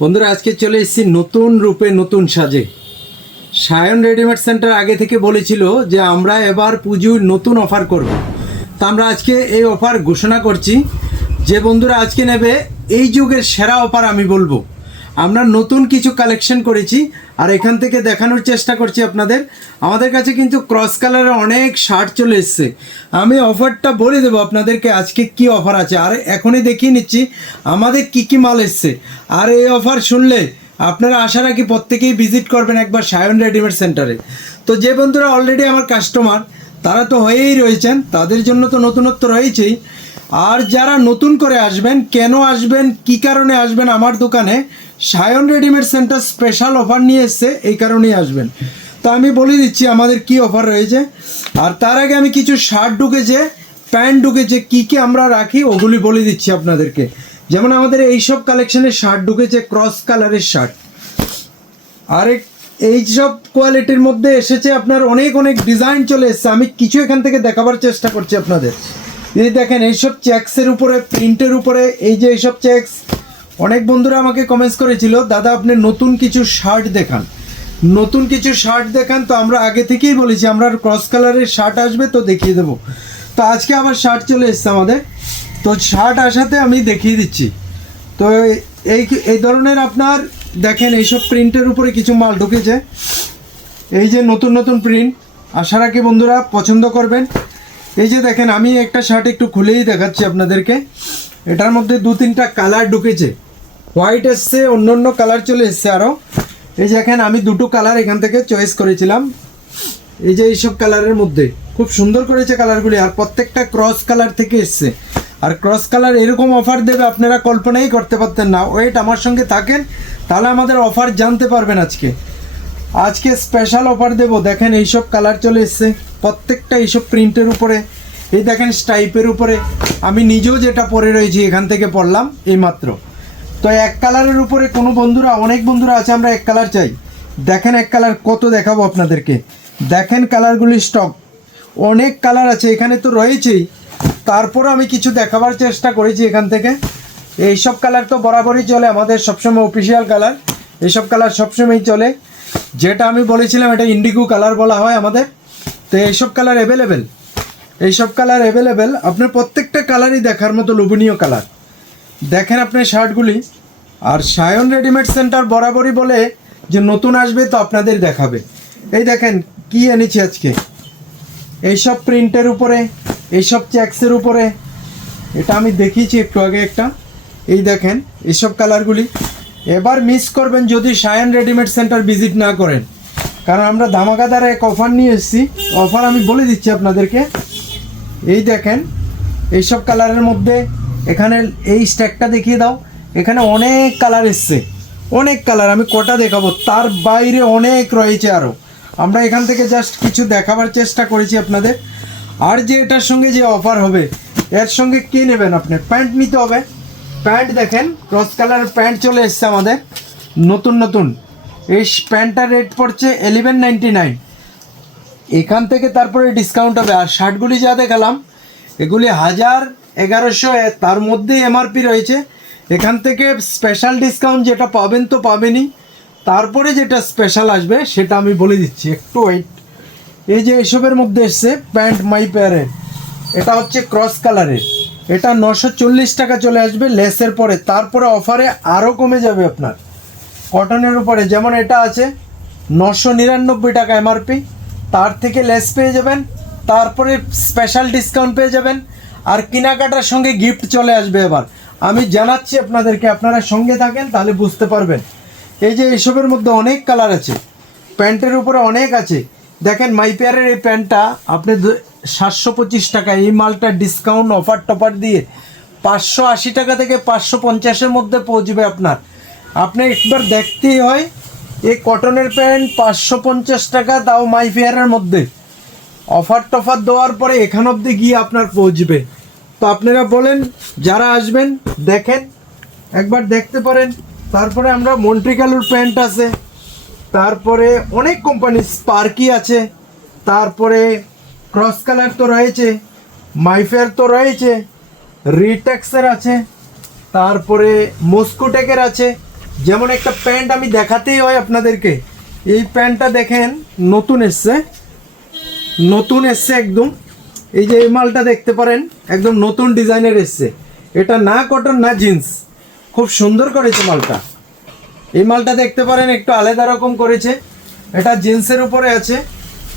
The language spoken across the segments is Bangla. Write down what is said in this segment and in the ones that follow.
বন্ধুরা আজকে চলে এসেছি নতুন রূপে নতুন সাজে। সায়ন রেডিমেড সেন্টার আগে থেকে বলেছিল যে আমরা এবার পুজোর নতুন অফার করব। তো আমরা আজকে এই অফার ঘোষণা করছি। যে বন্ধুরা আজকে নেবে এই যুগের সেরা অফার আমি বলবো। আমরা নতুন কিছু কালেকশন করেছি আর এখান থেকে দেখানোর চেষ্টা করছি আপনাদের। আমাদের কাছে কিন্তু ক্রস কালারের অনেক শার্ট চলে এসছে। আমি অফারটা বলে দেবো আপনাদেরকে আজকে কি অফার আছে, আর এখনই দেখিয়ে নিচ্ছি আমাদের কি কি মাল এসছে। আর এই অফার শুনলে আপনারা আশা রাখি প্রত্যেকেই ভিজিট করবেন একবার সায়ন রেডিমেড সেন্টারে। তো যে বন্ধুরা অলরেডি আমার কাস্টমার তারা তো হয়েই রয়েছেন, তাদের জন্য তো নতুনত্ব রয়েছেই। আর যারা নতুন করে আসবেন, কেন আসবেন, কি কারণে আসবেন আমার দোকানে, Sayan readymade centre special offer নিয়ে এসছে, এই কারণেই আসবেন। তো আমি বলে দিচ্ছি আমাদের কি অফার রয়েছে। আর তার আগে আমি কিছু শার্ট ঢুকেছে, প্যান্ট ঢুকেছে, কী কী আমরা রাখি ওগুলি বলে দিচ্ছি আপনাদেরকে। যেমন আমাদের এইসব কালেকশনের শার্ট ঢুকেছে, ক্রস কালারের শার্ট। আর এইসব কোয়ালিটির মধ্যে এসেছে আপনার অনেক অনেক ডিজাইন চলে এসছে। আমি কিছু এখান থেকে দেখাবার চেষ্টা করছি আপনাদের। এই দেখেন এইসব চেক্সের উপরে, প্রিন্টের উপরে, এই যে এইসব চেক্স। অনেক বন্ধুরা আমাকে কমেন্টস করেছিল দাদা আপনি নতুন কিছু শার্ট দেখান, নতুন কিছু শার্ট দেখান। তো আমরা আগে থেকেই বলেছি আমরা ক্রস কালারের শার্ট আসবে তো দেখিয়ে দেবো। তো আজকে আবার শার্ট চলে এসছে আমাদের, তো শার্ট আসাতে আমি দেখিয়ে দিচ্ছি। তো এই ধরনের আপনার দেখেন এইসব প্রিন্টের উপরে কিছু মাল ঢুকেছে। এই যে নতুন নতুন প্রিন্ট, আশা রাখি বন্ধুরা পছন্দ করবেন। এই যে দেখেন আমি একটা শার্ট একটু খুলেই দেখাচ্ছি আপনাদেরকে। এটার মধ্যে দু তিনটা কালার ঢুকেছে, হোয়াইট এসছে, অন্য অন্য কালার চলে এসছে আরও। এই যে দেখেন আমি দুটো কালার এখান থেকে চয়েস করেছিলাম। এই যে এইসব কালারের মধ্যে খুব সুন্দর করেছে কালারগুলি, আর প্রত্যেকটা ক্রস কালার থেকে এসছে। আর ক্রস কালার এরকম অফার দেবে আপনারা কল্পনাই করতে পারতেন না। ওয়েট আমার সঙ্গে থাকেন তাহলে আমাদের অফার জানতে পারবেন। আজকে স্পেশাল অফার দেব। দেখেন এইসব কালার চলে এসছে, প্রত্যেকটা এইসব প্রিন্টের উপরে। এই দেখেন স্টাইপের উপরে, আমি নিজেও যেটা পরে রয়েছি এখান থেকে পরলাম এইমাত্র। তো এক কালারের উপরে কোনো বন্ধুরা, অনেক বন্ধুরা আছে আমরা এক কালার চাই। দেখেন এক কালার কত দেখাবো আপনাদেরকে। দেখেন কালারগুলি স্টক অনেক কালার আছে, এখানে তো রয়েছেই, তারপর আমি কিছু দেখাবার চেষ্টা করেছি এখান থেকে। এইসব কালার তো বরাবরই চলে আমাদের, সবসময় অফিসিয়াল কালার, এইসব কালার সবসময়ই চলে। যেটা আমি বলেছিলাম এটা ইন্ডিগো কালার বলা হয় আমাদের। তো এইসব কালার অ্যাভেলেবেল, এইসব কালার অ্যাভেলেবেল। আপনার প্রত্যেকটা কালারই দেখার মতো লোভনীয় কালার। দেখেন আপনার শার্টগুলি। আর সায়ন রেডিমেড সেন্টার বরাবরই বলে যে নতুন আসবে তো আপনাদের দেখাবে। এই দেখেন কি এনেছি আজকে, এইসব প্রিন্টের উপরে, এইসব চেক্সের উপরে। এটা আমি দেখিয়েছি একটু আগে একটা। এই দেখেন এইসব কালারগুলি। এবার মিস করবেন যদি সায়ন রেডিমেড সেন্টার ভিজিট না করেন, কারণ আমরা ধামাকাদার এক অফার নিয়ে এসেছি। অফার আমি বলে দিচ্ছি আপনাদেরকে। এই দেখেন এইসব কালারের মধ্যে, এখানে এই স্ট্যাকটা দেখিয়ে দাও। এখানে অনেক কালার এসছে, অনেক কালার। আমি কটা দেখাবো, তার বাইরে অনেক রয়েছে আরও। আমরা এখান থেকে জাস্ট কিছু দেখাবার চেষ্টা করেছি আপনাদের। আর যে এটার সঙ্গে যে অফার হবে, এর সঙ্গে কী নেবেন আপনি, প্যান্ট নিতে হবে। প্যান্ট দেখেন ক্রস কালারের প্যান্ট চলে এসছে আমাদের নতুন নতুন। এই প্যান্টটার রেট পড়ছে 1199 এখান থেকে, তারপরে ডিসকাউন্ট হবে। আর শার্টগুলি যা দেখালাম এগুলি 1000, 1100, তার মধ্যেই এমআরপি রয়েছে। এখান থেকে স্পেশাল ডিসকাউন্ট যেটা পাবেন তো পাবেনই, তারপরে যেটা স্পেশাল আসবে সেটা আমি বলে দিচ্ছি, একটু ওয়েট। এই যে এইসবের মধ্যে এসছে প্যান্ট মাই পেয়ারের, এটা হচ্ছে ক্রস কালারের। এটা 940 টাকা চলে আসবে লেসের পরে, তারপরে অফারে আরও কমে যাবে আপনার। কটনের উপরে যেমন এটা আছে 999 টাকা এমআরপি, তার থেকে লেস পেয়ে যাবেন, তারপরে স্পেশাল ডিসকাউন্ট পেয়ে যাবেন। আর কেনাকাটার সঙ্গে গিফট চলে আসবে। এবার আমি জানাচ্ছি আপনাদেরকে, আপনারা সঙ্গে থাকেন তাহলে বুঝতে পারবেন। এই যে এইসবের মধ্যে অনেক কালার আছে, প্যান্টের উপরে অনেক আছে। দেখেন মাই পেয়ারের এই প্যান্টটা আপনি 725 টাকা, এই মালটা ডিসকাউন্ট অফার টফার দিয়ে 580 টাকা থেকে 550-এর মধ্যে পৌঁছবে আপনার। আপনি একবার দেখতেই হয়। এই কটনের প্যান্ট 550 টাকা, তাও মাই পেয়ারের মধ্যে। অফার টফার দেওয়ার পরে এখান অবধি গিয়ে আপনার পৌঁছবে। তো আপনারা বলেন যারা আসবেন দেখেন, একবার দেখতে পারেন। তারপরে আমরা মন্ট্রিকালুর প্যান্ট আছে, তারপরে অনেক কোম্পানি, স্পার্কি আছে, তারপরে ক্রস কালার তো রয়েছে, মাইফেয়ার তো রয়েছে, রিটেক্সের আছে, তারপরে মস্কোটেকের আছে, যেমন একটা প্যান্ট আমি দেখাতেই হয় আপনাদেরকে, এই প্যান্টটা দেখেন নতুন এসছে, একদম। এই যে এই মালটা দেখতে পারেন একদম নতুন ডিজাইনের এসছে, এটা না কটন না জিন্স, খুব সুন্দর করেছে মালটা। এই মালটা দেখতে পারেন একটু আলাদা রকম করেছে, এটা জিন্সের উপরে আছে,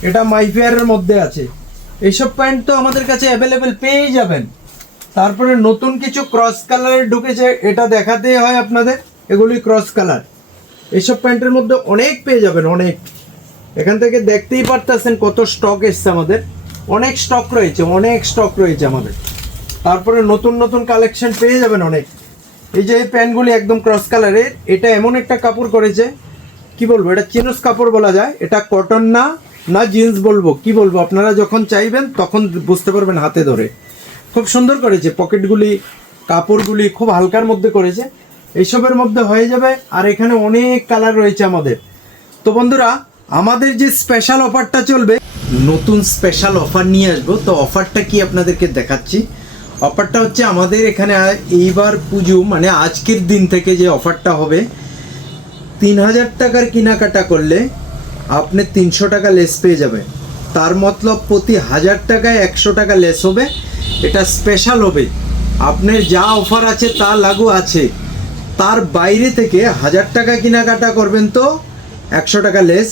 এটা মাইফেয়ারের মধ্যে আছে। এইসব প্যান্ট তো আমাদের কাছে অ্যাভেলেবেল পেয়েই যাবেন। তারপরে নতুন কিছু ক্রস কালারের ঢুকেছে, এটা দেখাতেই হয় আপনাদের, এগুলি ক্রস কালার। এইসব প্যান্টের মধ্যে অনেক পেয়ে যাবেন, অনেক। এখান থেকে দেখতেই পারতেছেন কত স্টক এসছে আমাদের, অনেক স্টক রয়েছে আমাদের। তারপরে নতুন নতুন কালেকশন পেয়ে যাবেন অনেক। এই যে এই প্যান্টগুলি একদম ক্রস কালারের, এটা এমন একটা কাপড় করেছে, কি বলবো, এটা চিনোস কাপড় বলা যায়। এটা কটন না না জিন্স বলবো, কি বলবো, আপনারা যখন চাইবেন তখন বুঝতে পারবেন হাতে ধরে। খুব সুন্দর করেছে, পকেটগুলি কাপড়গুলি খুব হালকার মধ্যে করেছে, এইসবের মধ্যে হয়ে যাবে। আর এখানে অনেক কালার রয়েছে আমাদের। তো বন্ধুরা, আমাদের যে স্পেশাল অফারটা চলবে, নতুন স্পেশাল অফার নিয়ে আসবো। তো অফারটা কি আপনাদেরকে দেখাচ্ছি। অফারটা হচ্ছে আমাদের এখানে এইবার পুজো মানে আজকের দিন থেকে যে অফারটা হবে, 3000 টাকার কেনাকাটা করলে আপনি 300 টাকা লেস পেয়ে যাবেন। তার মতলব প্রতি 1000 টাকায় 100 টাকা লেস হবে। এটা স্পেশাল হবে, আপনার যা অফার আছে তা লাগু আছে, তার বাইরে থেকে 1000 টাকা কেনাকাটা করবেন তো 100 টাকা লেস,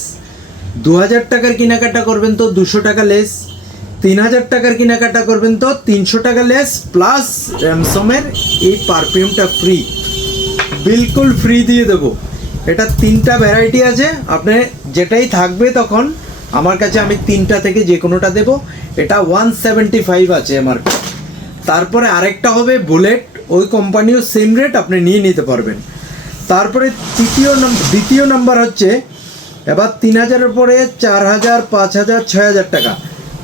2000 টাকার কেনাকাটা করবেন তো 200 টাকা লেস, 3000 টাকার কেনাকাটা করবেন তো 300 টাকা লেস, প্লাস র্যামসমের এই পারফিউমটা ফ্রি, বিলকুল ফ্রি দিয়ে দেবো। এটা 3টা ভ্যারাইটি আছে, আপনি যেটাই থাকবে তখন আমার কাছে আমি 3টা থেকে যে কোনোটা দেবো। এটা 175 আছে এমআরপি। তারপরে আরেকটা হবে বুলেট, ওই কোম্পানিও সেম রেট, আপনি নিয়ে নিতে পারবেন। তারপরে দ্বিতীয় নাম্বার হচ্ছে এবার 3000-এর পরে 4000, 5000, 6000 টাকা।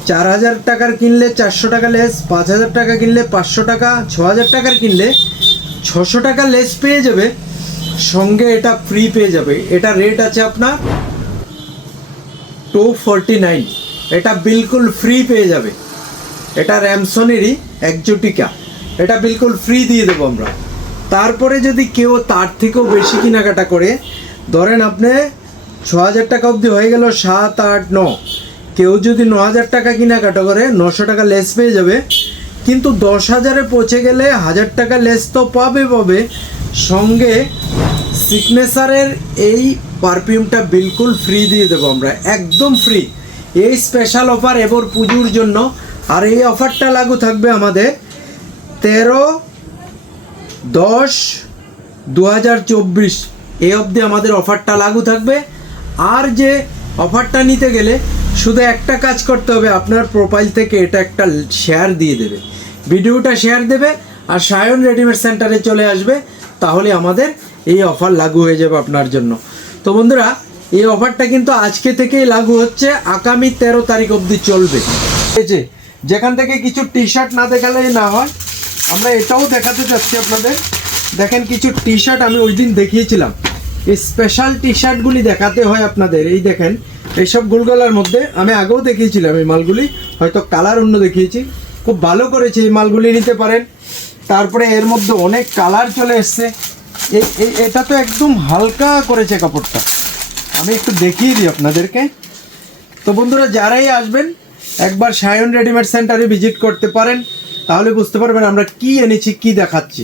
4000 টাকার কিনলে 400 টাকা লেস, 5000 টাকা কিনলে 500 টাকা, 6000 টাকার কিনলে 600 টাকা লেস পেয়ে যাবে, সঙ্গে এটা ফ্রি পেয়ে যাবে। এটা রেট আছে আপনার 249, এটা বিলকুল ফ্রি পেয়ে যাবে। এটা র্যামসনেরই একজোটিকা, এটা বিলকুল ফ্রি দিয়ে দেবো আমরা। তারপরে যদি কেউ তার থেকেও বেশি কেনাকাটা করে, ধরেন আপনি 6000 টাকা অবধি হয়ে গেল, 7, 8, 9, কেউ যদি 9000 টাকা কেনাকাটা করে 900 টাকা লেস পেয়ে যাবে। কিন্তু 10,000-এ পৌঁছে গেলে 1000 টাকা লেস তো পাবে, সঙ্গে সিগনেচারের এই পারফিউমটা বিলকুল ফ্রি দিয়ে দেবো আমরা, একদম ফ্রি। এই স্পেশাল অফার এবার পুজোর জন্য। আর এই অফারটা লাগু থাকবে আমাদের 13/10/2024 এই অবধি আমাদের অফারটা লাগু থাকবে। আর যে অফারটা নিতে গেলে শুধু একটা কাজ করতে হবে, আপনার প্রোফাইল থেকে এটা একটা শেয়ার দিয়ে দেবে, ভিডিওটা শেয়ার দেবে আর সায়ন রেডিমেড সেন্টারে চলে আসবে, তাহলে আমাদের এই অফার লাগু হয়ে যাবে আপনার জন্য। তো বন্ধুরা, এই অফারটা কিন্তু আজকে থেকেই লাগু হচ্ছে, আগামী 13 তারিখ অবধি চলবে। যেখান থেকে কিছু টি শার্ট না দেখালেই না হয়, আমরা এটাও দেখাতে চাচ্ছি আপনাদের। দেখেন কিছু টি শার্ট আমি ওই দিন দেখিয়েছিলাম, এই স্পেশাল টি শার্টগুলি দেখাতে হয় আপনাদের। এই দেখেন এইসব গুলগলার মধ্যে আমি আগেও দেখিয়েছিলাম এই মালগুলি, হয়তো কালার অন্য দেখিয়েছি, খুব ভালো করেছে, এই মালগুলি নিতে পারেন। তারপরে এর মধ্যে অনেক কালার চলে এসছে। এটা তো একদম হালকা করেছে কাপড়টা, আমি একটু দেখিয়ে দিই আপনাদেরকে। তো বন্ধুরা, যারাই আসবেন একবার সায়ন রেডিমেড সেন্টারে ভিজিট করতে পারেন, তাহলে বুঝতে পারবেন আমরা কি এনেছি, কি দেখাচ্ছি।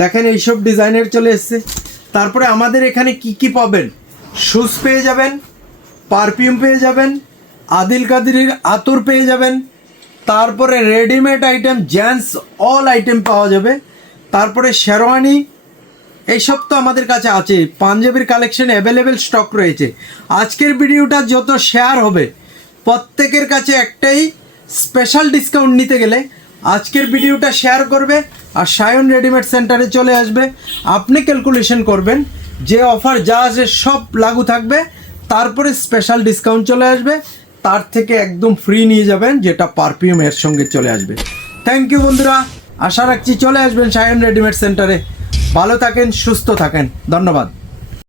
দেখেন এইসব ডিজাইনের চলে এসছে। তারপরে আমাদের এখানে কি কি পাবেন, শুজ পেয়ে যাবেন, পারফিউম পেয়ে যাবেন, আদিল কাদিরের আতর পেয়ে যাবেন, তারপরে readymade item, gents all item পাওয়া যাবে। তারপরে শেরওয়ানি, এইসব তো আমাদের কাছে আছে। পাঞ্জাবির কালেকশন অ্যাভেলেবেল স্টক রয়েছে। আজকের ভিডিওটা যত শেয়ার হবে, প্রত্যেকের কাছে একটাই স্পেশাল ডিসকাউন্ট নিতে গেলে আজকের ভিডিওটা শেয়ার করবে আর সায়ন রেডিমেড সেন্টারে চলে আসবে। আপনি ক্যালকুলেশন করবেন যে অফার যা আছে সব লাগু থাকবে, তারপরে স্পেশাল ডিসকাউন্ট চলে আসবে, তার থেকে একদম ফ্রি নিয়ে যাবেন, যেটা পারফিউম এর সঙ্গে চলে আসবে। থ্যাংক ইউ বন্ধুরা, আশা রাখছি চলে আসবেন সায়ন রেডিমেড সেন্টারে। ভালো থাকেন, সুস্থ থাকেন, ধন্যবাদ।